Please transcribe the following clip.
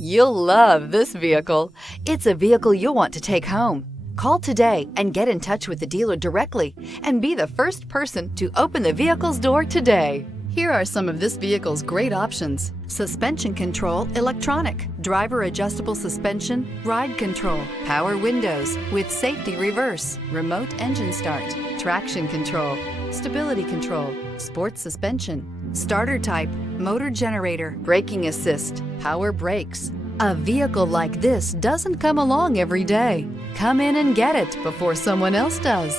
You'll love this vehicle. It's a vehicle you'll want to take home. Call today and get in touch with the dealer directly and be the first person to open the vehicle's door today. Here are some of this vehicle's great options: suspension control electronic, driver adjustable suspension, ride control, power windows with safety reverse, remote engine start, traction control, stability control, sports suspension, starter type, motor generator, braking assist, power brakes. A vehicle like this doesn't come along every day. Come in and get it before someone else does.